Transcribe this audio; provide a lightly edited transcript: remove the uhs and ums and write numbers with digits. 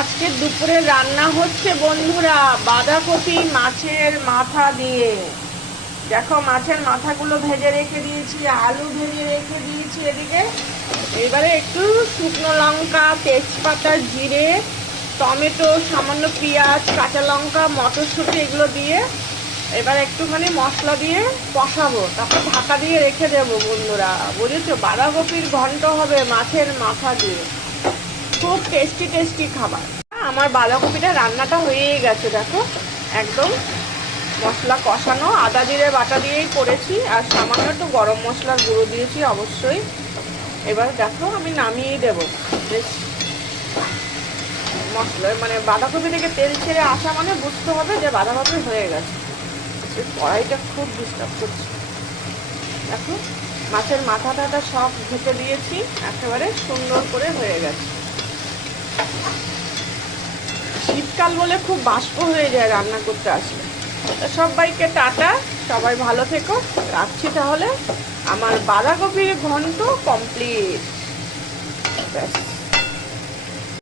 আজকে দুপুরে রান্না হচ্ছে বন্ধুরা বাঁধাকপি মাছের মাথা দিয়ে। দেখো মাছের মাথাগুলো ভেজে রেখে দিয়েছি, আলু ভেজে রেখে দিয়েছি এদিকে। এবারে একটু শুকনো লঙ্কা, তেজপাতা, জিরে, টমেটো, সামান্য পেঁয়াজ, কাঁচা লঙ্কা, মটরশুঁটি এগুলো দিয়ে এবার একটুখানি মশলা দিয়ে কষাবো, তারপর ঢাকা দিয়ে রেখে দেবো বন্ধুরা। বুঝেছো, বাঁধাকপির ঘন্ট হবে মাছের মাথা দিয়ে। খুব টেস্টি টেস্টি খাবার। আমার বাঁধাকপিটা রান্নাটা হয়েই গেছে দেখো, একদম মশলা কষানো, আদা জিরে বাটা দিয়েই করেছি, আর সামান্য একটু গরম মশলার গুঁড়ো দিয়েছি অবশ্যই। এবার দেখো আমি নামিয়েই দেবো। বেশ মশলা মানে বাঁধাকপি থেকে তেল ছেড়ে আসা মানে বুঝতে হবে যে বাঁধাকপি হয়ে গেছে। কড়াইটা খুব ডিস্টার্ব করছে। দেখো মাছের মাথা টাটা সব ঢেকে দিয়েছি, একেবারে সুন্দর করে হয়ে গেছে। শীতকাল বলে খুব বাষ্প হয়ে যায় রান্না করতে আসলে। সবাইকে টাটা, সবাই ভালো থেকো, রাখছি তাহলে। আমার বাঁধাকপির ঘন্ট কমপ্লিট। ব্যাস।